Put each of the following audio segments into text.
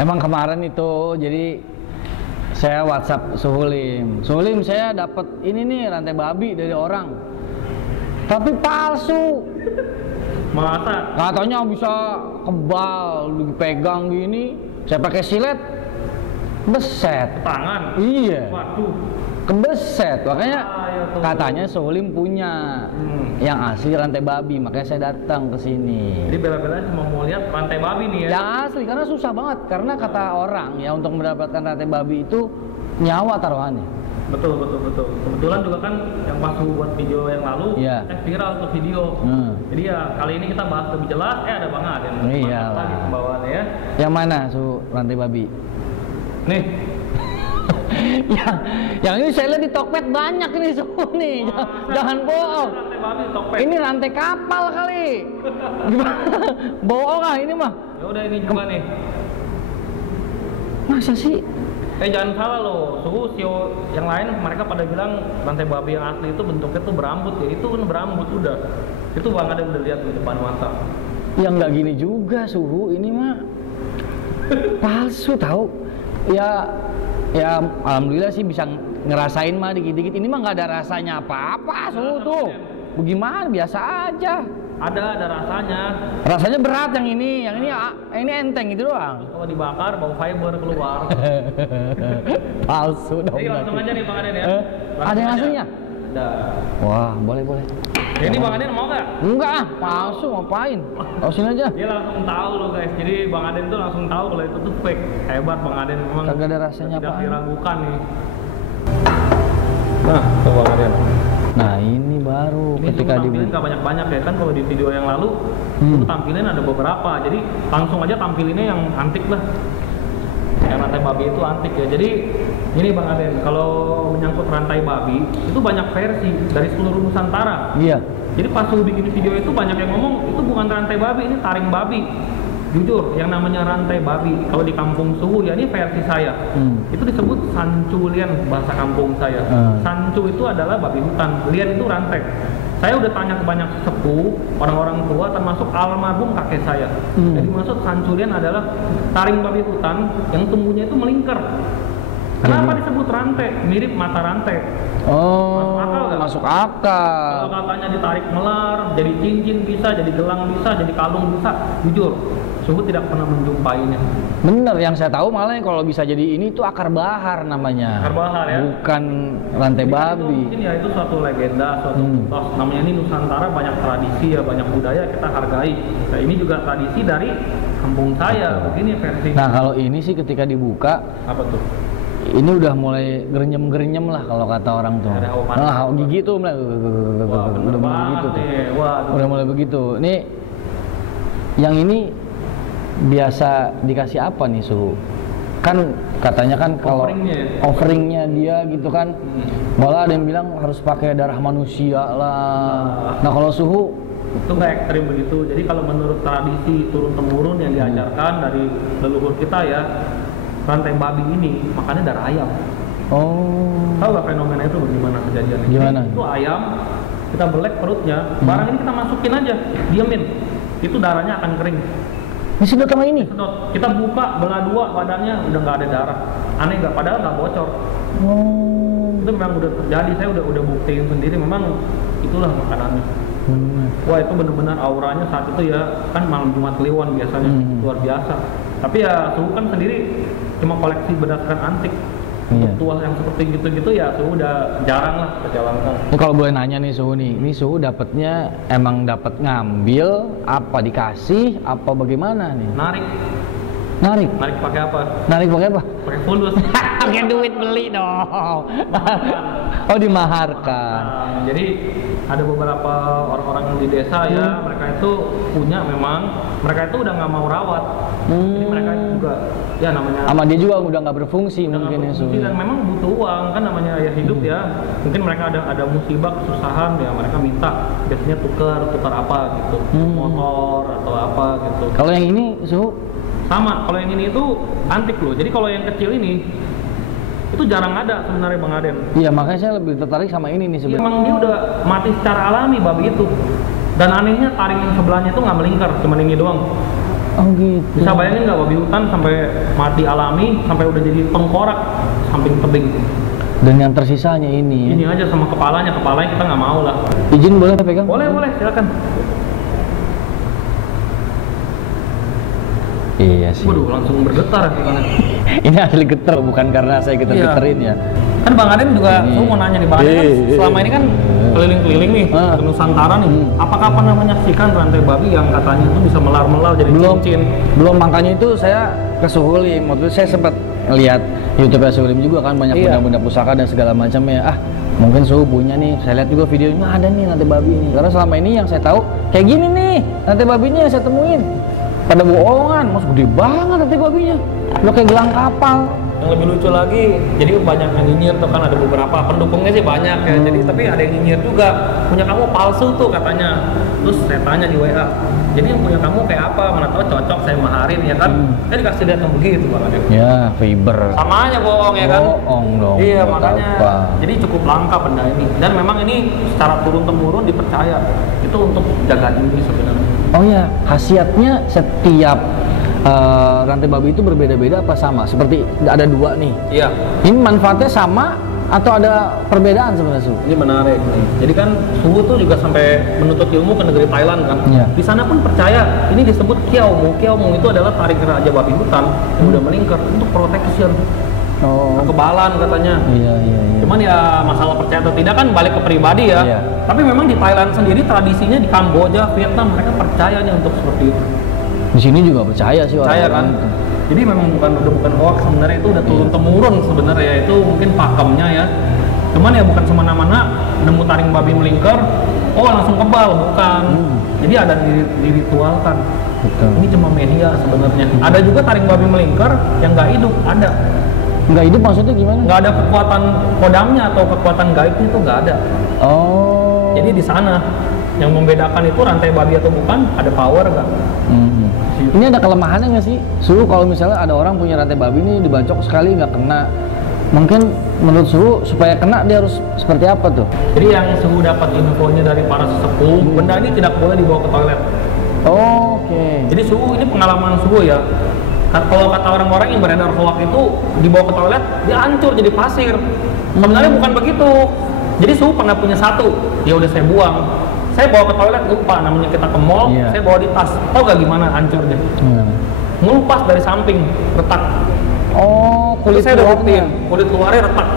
Emang kemarin itu jadi saya WhatsApp Suhulim. Suhulim, saya dapat ini nih rantai babi dari orang. Tapi palsu. Masa? Katanya bisa kebal, dipegang gini. Saya pakai silet, beset. Tangan? Iya. Waduh. Kebeset, makanya Ya, katanya Suhulim punya yang asli rantai babi, makanya saya datang ke sini. Jadi bela-belain cuma mau lihat rantai babi nih ya? Yang asli, karena susah banget. Karena kata orang ya untuk mendapatkan rantai babi itu nyawa taruhannya. Betul. Kebetulan juga kan yang pas buat video yang lalu, Iya. viral tuh video. Jadi ya kali ini kita bahas lebih jelas. Ada Bang Aden. Iyalah. Lagi pembawaannya ya. Yang mana rantai babi? Nih. yang ini saya lihat di Tokped banyak ini nih. Jangan bohong. Rantai babi Tokped. Ini rantai kapal kali. Gimana? Bohong ah ini mah. Ya udah ini juga nih. Masa sih? Jangan salah loh, Sio yang lain mereka pada bilang rantai babi yang asli itu bentuknya tuh berambut ya. Itu kan berambut udah. Itu Bang Aden udah lihat di depan mata. Ya nggak gini juga Suhu, ini mah palsu tahu. Ya alhamdulillah sih bisa ngerasain mah dikit-dikit. Ini mah nggak ada rasanya apa-apa Suhu tuh. Bagaimana biasa aja. Ada rasanya. Rasanya berat yang ini enteng gitu doang. Kalau dibakar bau fiber keluar. Palsu dong. Jadi langsung aja nih Bang Aden ya. Ada yang aslinya? Ada. Wah, boleh. Ini Bang Aden mau nggak? Enggak ah, palsu ngapain? Sini aja. Dia langsung tahu loh guys. Jadi Bang Aden tuh langsung tahu kalau itu tuh fake. Hebat Bang Aden memang. Kagak ada rasanya tidak apa. diragukan nih. Nah, tuh Bang Aden. Nah ini baru Ini ketika tampilin nggak banyak-banyak ya kan, kalau di video yang lalu itu tampilin ada beberapa, jadi langsung aja tampilinnya yang antik lah, yang rantai babi itu antik ya. Jadi ini Bang Aden, kalau menyangkut rantai babi itu banyak versi dari seluruh Nusantara. Iya. Jadi pas lu bikin video itu banyak yang ngomong itu bukan rantai babi, ini taring babi. Jujur, yang namanya rantai babi kalau di kampung Suhu ya, ini versi saya. Itu disebut sanculian bahasa kampung saya. Sancu itu adalah babi hutan, lian itu rantai. Saya udah tanya ke banyak sepuh, orang-orang tua termasuk almarhum kakek saya. Jadi maksud sanculian adalah taring babi hutan yang tumbuhnya itu melingkar. Kenapa disebut rantai? Mirip mata rantai. Oh, masuk akal masuk akal. Kalau katanya ditarik melar, jadi cincin bisa, jadi gelang bisa, jadi kalung bisa. Jujur, Suhu tidak pernah menjumpainya. Bener, yang saya tahu malah kalau bisa jadi ini tuh akar bahar namanya. Akar bahar ya? Bukan rantai Jadi babi. Itu, mungkin ya itu suatu legenda, suatu mitos. Namanya ini Nusantara, banyak tradisi ya, banyak budaya kita hargai. Nah ini juga tradisi dari kampung saya, begini versi. Nah kalau ini sih ketika dibuka, Apa tuh? ini udah mulai gerenyem-gerenyem lah kalau kata orang tuh. Ada hawa panas. Gigi tuh mulai udah mulai begitu tuh. Udah mulai begitu. Ini yang ini biasa dikasih apa nih Suhu? Kan katanya kan kalau offeringnya dia gitu kan, malah ada yang bilang harus pakai darah manusia lah. Nah kalau Suhu itu nggak ekstrim begitu. Jadi kalau menurut tradisi turun temurun yang diajarkan dari leluhur kita ya, rantai babi ini makannya darah ayam. Oh. Tahu nggak fenomena itu bagaimana kejadiannya? Gimana? Itu ayam, kita belek perutnya, barang ini kita masukin aja, diamin, itu darahnya akan kering. Disedot sama ini? Sedot. Kita buka belah dua badannya udah nggak ada darah. Aneh nggak? Padahal nggak bocor. Oh. Itu memang udah terjadi. Saya udah buktiin sendiri. Memang itulah makanannya. Wah itu benar-benar auranya saat itu ya, kan malam Jumat Kliwon biasanya luar biasa. Tapi ya Suhu kan sendiri cuma koleksi berdasarkan antik. Tua yang seperti gitu-gitu ya Suhu udah jarang lah perjalankan. Ini kalau boleh nanya nih Suhu nih, ini Suhu dapatnya emang dapat ngambil apa dikasih apa bagaimana nih? Narik pakai apa? Narik pakai apa? Pakai fulus. Pakai duit beli dong. Oh dimaharkan. Nah, jadi ada beberapa orang-orang di desa ya, mereka itu punya memang, mereka itu udah nggak mau rawat. Jadi mereka juga ya namanya. Sama dia juga udah nggak berfungsi mungkin ya Suhu. Dan memang butuh uang kan namanya ya hidup ya. Mungkin mereka ada musibah kesusahan ya, mereka minta biasanya tukar apa gitu, motor atau apa gitu. Kalau yang ini Suhu? Sama, kalau yang ini itu antik loh. Jadi kalau yang kecil ini itu jarang ada sebenarnya Bang Aden. Iya makanya saya lebih tertarik sama ini nih sebenarnya. Emang dia udah mati secara alami babi itu. Dan anehnya taring yang sebelahnya itu nggak melingkar, cuma ini doang. Oh gitu. Bisa bayangin nggak babi hutan sampai mati alami, sampai udah jadi tengkorak samping tebing. Dan yang tersisanya ini. Ini aja sama kepalanya kita nggak mau lah. Izin boleh pegang? Boleh, silakan. Iya sih. Waduh, langsung bergetar sih. Ini asli getar, bukan karena saya getar-getarin ya. Kan Bang Aden juga, saya mau nanya nih Bang Aden kan selama ini kan keliling-keliling nih ke Nusantara nih. Apakah pernah menyaksikan rantai babi yang katanya itu bisa melar-melar jadi cincin? Belum, makanya itu saya ke Suhulim. Waktu itu saya sempat lihat YouTube Suhulim juga kan, banyak benda-benda pusaka dan segala macamnya. Mungkin Suhu punya nih. Saya lihat juga videonya ada nih rantai babi ini. Karena selama ini yang saya tahu kayak gini nih rantai babinya yang saya temuin. Pada bohongan, mas gede banget rantai babinya. Udah kayak gelang kapal. Yang lebih lucu lagi, jadi banyak yang nyinyir tuh kan, ada beberapa pendukungnya sih banyak ya. Jadi tapi ada yang nyinyir juga, punya kamu palsu tuh katanya. Terus saya tanya di WA, jadi yang punya kamu kayak apa? Mana tahu cocok saya maharin ya kan? Saya dikasih lihat yang begitu Bang Aden. Ya, fiber. Sama aja bohong ya kan? Bohong dong. Iya makanya. Apa. Jadi cukup langka benda ini. Dan memang ini secara turun temurun dipercaya itu untuk jaga diri sebenarnya. Oh ya, khasiatnya setiap rantai babi itu berbeda-beda apa sama? Seperti ada dua nih. Iya. Ini manfaatnya sama atau ada perbedaan sebenarnya, Su? Ini menarik nih. Jadi kan Suhu tuh juga sampai menuntut ilmu ke negeri Thailand kan. Iya. Di sana pun percaya ini disebut Kiaumu. Kiaumu itu adalah taring raja babi hutan yang udah meningkat untuk protection. Kekebalan katanya. Iya. Cuman ya masalah percaya atau tidak kan balik ke pribadi ya. Iya. Tapi memang di Thailand sendiri tradisinya di Kamboja, Vietnam mereka percaya nih untuk seperti itu. Di sini juga percaya sih Percaya kan? Jadi memang bukan hoax sebenarnya, itu udah turun temurun sebenarnya, itu mungkin pakemnya ya. Cuman ya bukan semena-mena nemu taring babi melingkar, oh langsung kebal, bukan. Jadi ada diritualkan. Betul. Ini cuma media sebenarnya. Ada juga taring babi melingkar yang nggak hidup, ada. Nggak hidup maksudnya gimana? Nggak ada kekuatan kodamnya atau kekuatan gaibnya itu nggak ada. Oh. Jadi di sana yang membedakan itu rantai babi atau bukan, ada power nggak? Ini ada kelemahannya nggak sih? Suhu kalau misalnya ada orang punya rantai babi ini dibacok sekali nggak kena, mungkin menurut Suhu supaya kena dia harus seperti apa tuh? Jadi yang Suhu dapat infonya dari para sesepuh, benda ini tidak boleh dibawa ke toilet. Oke. Jadi Suhu ini pengalaman Suhu ya. Kalau kata orang-orang yang beredar hoax itu dibawa ke toilet, dia hancur jadi pasir. Sebenarnya bukan begitu. Jadi Suhu pernah punya satu, ya udah saya buang. Saya bawa ke toilet, lupa namanya kita ke mall, saya bawa di tas. Tahu gak gimana hancurnya? Ngelupas dari samping, retak. Oh, kulit saya udah luarnya. buktiin, kulit luarnya retak.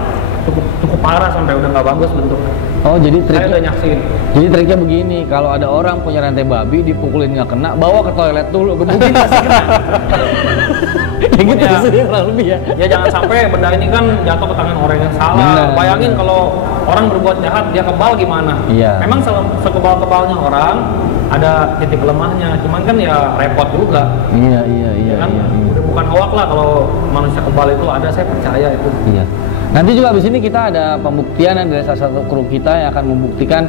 Cukup parah sampai udah nggak bagus bentuknya. Oh, jadi Saya triknya, udah nyaksin. jadi triknya begini, kalau ada orang punya rantai babi dipukulin nggak kena, bawa ke toilet dulu, gebukin pasti kena. Ya gitu Ya. sih kurang lebih ya. Ya jangan sampai benda ini kan jatuh ke tangan orang yang salah. Benar, Bayangin kalau orang berbuat jahat dia kebal gimana? Iya. Memang sekebal-kebalnya orang ada titik lemahnya, cuman kan ya repot juga. Iya. Kan udah bukan hoax lah kalau manusia kebal itu ada, saya percaya itu. Iya. Nanti juga abis ini kita ada pembuktian dari salah satu kru kita yang akan membuktikan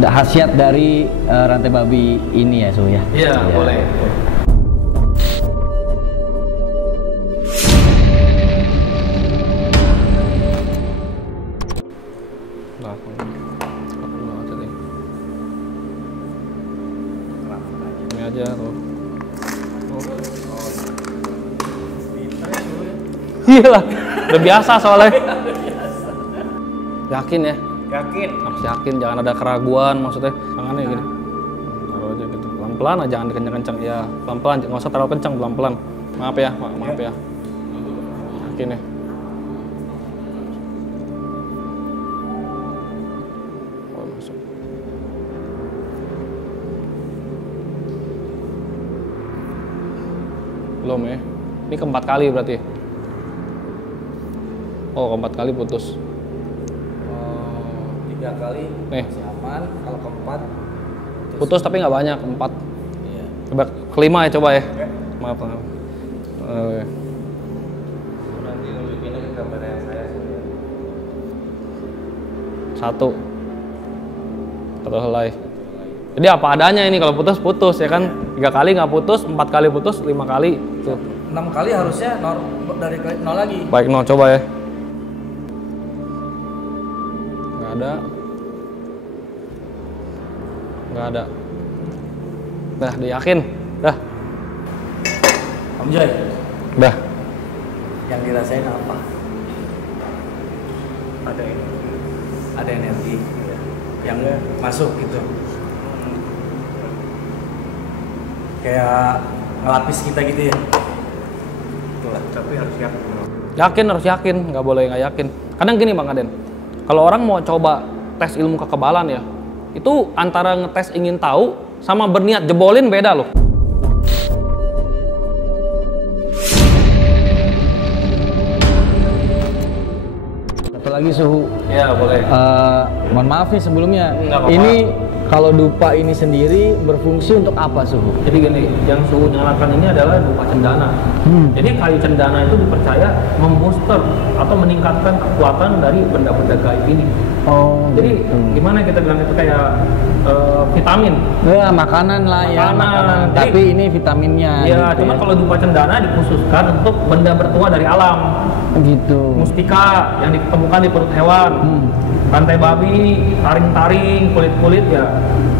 khasiat dari rantai babi ini ya, Su ya. Iya, boleh. Ini aja tuh. Iya lah, udah biasa soalnya. Yakin ya? Yakin. Harus yakin, jangan ada keraguan maksudnya. Tangannya gini. Taruh aja gitu. Pelan-pelan aja, jangan kencang-kencang. Ya, pelan-pelan, nggak usah terlalu kencang, pelan-pelan. Maaf ya, maaf ya. Yakin ya? Oh, masuk. Belum ya? Ini keempat kali berarti. Oh, keempat kali putus. 3 kali Nih. masih aman, kalau keempat Putus tapi nggak banyak, 4. iya. Coba kelima ya, coba ya. Maaf. Nanti nunjukinnya ke kamera yang saya sih. 1. Helai. Jadi apa adanya ini, kalau putus ya kan. 3 kali nggak putus, 4 kali putus, 5 kali. Tuh. 6 kali harusnya dari 0 lagi. Baik, no, coba ya. Nggak ada. Dah, dia yakin. Dah. Om Joy, Dah. yang dirasain apa? Ada energi yang masuk gitu. Kayak ngelapis kita gitu ya. Itulah. Tapi harus yakin. Harus yakin, nggak boleh nggak yakin. Kadang gini Bang Aden, kalau orang mau coba tes ilmu kekebalan ya, itu antara ngetes ingin tahu sama berniat jebolin beda loh. Satu lagi suhu. Ya boleh. Mohon maaf nih sebelumnya. Nggak apa-apa. Ini kalau dupa ini sendiri berfungsi untuk apa suhu? Jadi gini, yang suhu nyalakan ini adalah dupa cendana. Jadi kayu cendana itu dipercaya membooster atau meningkatkan kekuatan dari benda-benda gaib ini. Oh. Jadi gitu. gimana kita bilang itu kayak vitamin. Ya, makanan lah ya. Makanan. Jadi, tapi ini vitaminnya. Ya, gitu cuma kalau dupa cendana dikhususkan untuk benda bertuah dari alam. Gitu. Mustika yang ditemukan di perut hewan. Rantai babi, taring-taring, kulit-kulit ya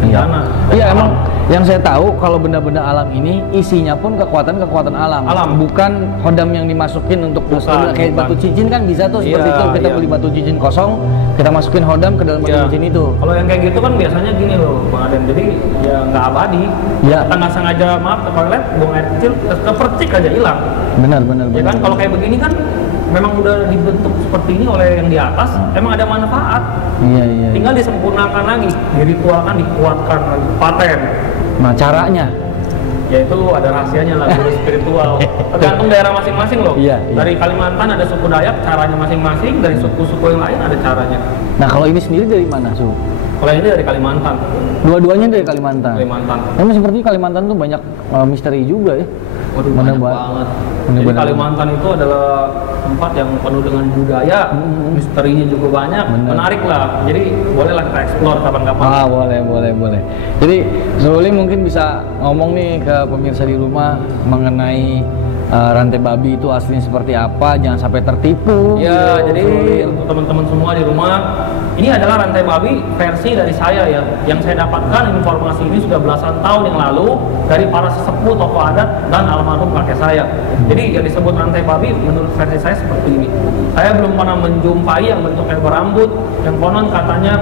cendana. Iya emang yang saya tahu kalau benda-benda alam ini isinya pun kekuatan-kekuatan alam. Bukan hodam yang dimasukin untuk kayak batu cincin kan bisa tuh seperti itu kita beli batu cincin kosong kita masukin hodam ke dalam batu cincin itu. Kalau yang kayak gitu kan biasanya gini loh Bang Aden, jadi ya nggak abadi. Kita nggak sengaja ke toilet buang air kecil kepercik aja hilang. Benar. Ya kan kalau kayak begini kan memang udah dibentuk seperti ini oleh yang di atas, emang ada manfaat. Iya. Tinggal disempurnakan lagi, diritualkan, dikuatkan lagi, paten. Nah caranya? Ya itu ada rahasianya lah, guru spiritual. Tergantung daerah masing-masing loh. Iya. Dari Kalimantan ada suku Dayak, caranya masing-masing. Dari suku-suku yang lain ada caranya. Nah kalau ini sendiri dari mana Su? Kalau ini dari Kalimantan. Dua-duanya dari Kalimantan. Memang seperti Kalimantan tuh banyak misteri juga ya. Waduh, banyak banget. Jadi Kalimantan itu adalah tempat yang penuh dengan budaya, misterinya juga banyak, menarik lah. Jadi bolehlah kita explore kapan-kapan. Boleh. Jadi Zuli mungkin bisa ngomong nih ke pemirsa di rumah mengenai rantai babi itu aslinya seperti apa, jangan sampai tertipu. Ya, jadi untuk teman-teman semua di rumah, ini adalah rantai babi versi dari saya ya. Yang saya dapatkan informasi ini sudah belasan tahun yang lalu dari para sesepuh tokoh adat dan almarhum kakek saya. Jadi yang disebut rantai babi menurut versi saya seperti ini. Saya belum pernah menjumpai yang bentuknya berambut, yang konon katanya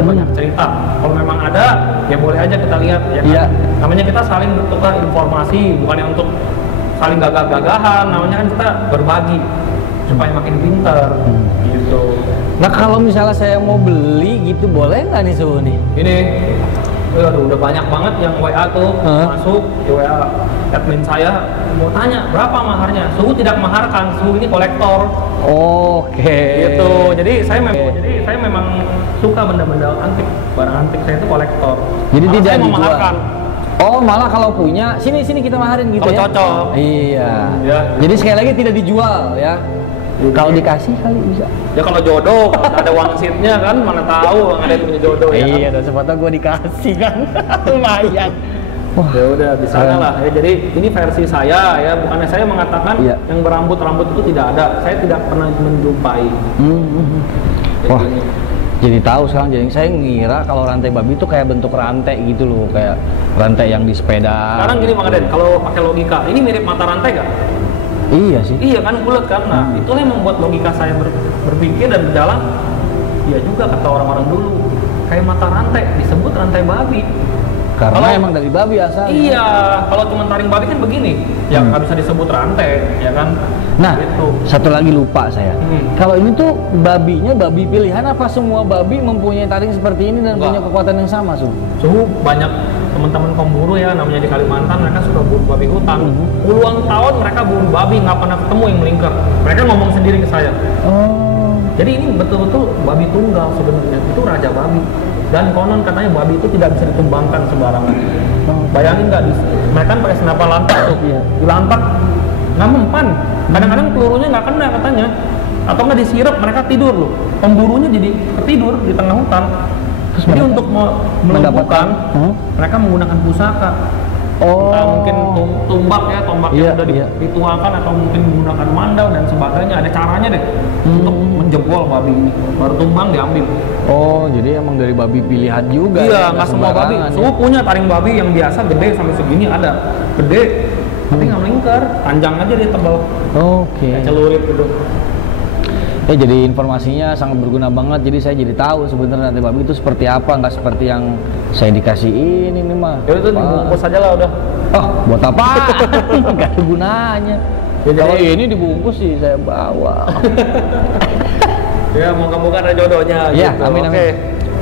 banyak cerita. Kalau memang ada, ya boleh aja kita lihat ya kan. Namanya kita saling bertukar informasi, bukan yang untuk saling gagah-gagahan, namanya kan kita berbagi supaya makin pintar gitu. Nah kalau misalnya saya mau beli gitu boleh nggak nih Suhu nih? Ini udah banyak banget yang WA tuh masuk di WA admin saya mau tanya berapa maharnya. Suhu tidak maharkan, Suhu ini kolektor. Oke. Gitu. Jadi saya memang suka benda-benda antik, barang antik saya itu kolektor. Jadi malah tidak saya dijual. memaharkan. Oh malah kalau punya sini kita maharin gitu kalau ya? Cocok. Iya. Ya. Jadi sekali lagi tidak dijual ya. Kalau dikasih kali bisa. Ya kalau jodoh, kalau ada wangsitnya kan mana tahu ada yang punya jodoh ya. Iya, dan sepatah gue dikasih kan. Lumayan. Wah, ya udah di sana lah. Ya, jadi ini versi saya ya, bukannya saya mengatakan yang berambut-rambut itu tidak ada. Saya tidak pernah menjumpai. Wah. Jadi tahu sekarang, jadi saya ngira kalau rantai babi itu kayak bentuk rantai gitu loh, kayak rantai yang di sepeda. Sekarang gini Bang Aden, kalau pakai logika, ini mirip mata rantai gak? Iya sih. Iya kan, bulat kan? Nah, itulah yang membuat logika saya berpikir dan berjalan. Iya juga kata orang-orang dulu, kayak mata rantai, disebut rantai babi. Karena emang dari babi asalnya. Iya, kalau cuma taring babi kan begini, ya nggak bisa disebut rantai, ya kan? Nah, gitu. satu lagi lupa saya. Kalau ini tuh babinya babi pilihan apa semua babi mempunyai taring seperti ini dan punya kekuatan yang sama, Suhu banyak teman-teman pemburu ya, namanya di Kalimantan mereka suka buru babi hutan. Puluhan tahun mereka buru babi, nggak pernah ketemu yang melingkar. Mereka ngomong sendiri ke saya. Oh. Jadi ini betul-betul babi tunggal sebenarnya, itu raja babi. Dan konon katanya babi itu tidak bisa ditumbangkan sembarangan. Bayangin nggak, mereka kan pakai senapan lantak tuh, dilantak nggak mempan. Kadang-kadang pelurunya nggak kena katanya, atau nggak disirap, mereka tidur loh. Pemburunya jadi ketidur di tengah hutan. Terus jadi untuk melumpuhkan, mereka menggunakan pusaka. Mungkin tombak ya, tombak yang sudah diritualkan, atau mungkin menggunakan mandau dan sebagainya. Ada caranya deh untuk menjebol babi ini. Baru tumbang diambil. Oh, jadi emang dari babi pilihan juga. Iya, nggak semua babi. Semua punya taring babi yang biasa gede sampai segini ada. Gede. tapi nggak melingkar, panjang aja dia tebal. Oke. Kayak celurit gitu. Ya jadi informasinya sangat berguna banget. Jadi saya jadi tahu sebenarnya rantai babi itu seperti apa, nggak seperti yang saya dikasih ini nih mah. Ya itu dibungkus aja lah udah. Oh, buat apa? Nggak ada gunanya. Ya, kalau ini dibungkus sih saya bawa. Ya moga-moga ada jodohnya. Ya, gitu. amin amin. Oke.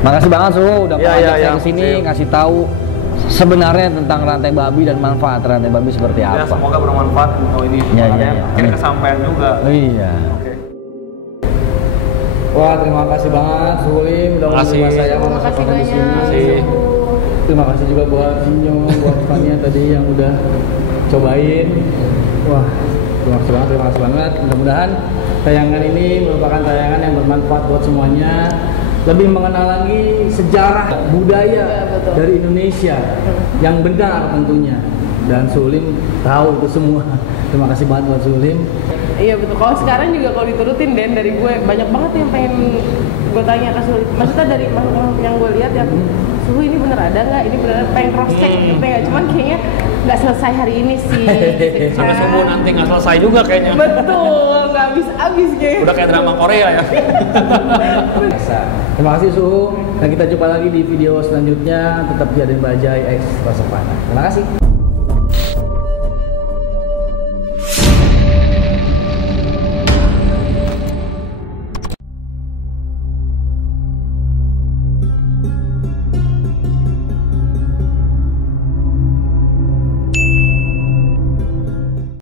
Makasih banget Su udah Ya, ngajak ya, saya ya. kesini ngasih tahu sebenarnya tentang rantai babi dan manfaat rantai babi seperti Ya apa. semoga bermanfaat untuk ini. Ya, Makanya ya, ya. akhirnya Amin. kesampaian juga. Iya. Oke. Wah, terima kasih banget Sulim udah Makasih. menerima saya Terima masuk kasih di banyak. sini. Makasih. Terima kasih juga buat Sinyo, buat Fania tadi yang udah cobain. Wah, terima kasih banget. Mudah-mudahan tayangan ini merupakan tayangan yang bermanfaat buat semuanya. Lebih mengenal lagi sejarah budaya betul. dari Indonesia yang benar tentunya. Dan Sulim tahu itu semua. Terima kasih banget buat Sulim. Iya betul. Kalau sekarang juga kalau diturutin Den dari gue banyak banget yang pengen gue tanya ke Sulit. Maksudnya dari yang gue lihat yang suhu ini bener ada nggak? Ini bener pengen cross check gitu ya. Cuman kayaknya nggak selesai hari ini sih. Gitu Sampai kan. subuh nanti nggak selesai juga kayaknya. Betul, nggak habis-habis kayaknya. Udah kayak drama Korea ya. Terima kasih Suhu. Dan kita jumpa lagi di video selanjutnya. Tetap jadi Bajai X Rasa Panah. Terima kasih.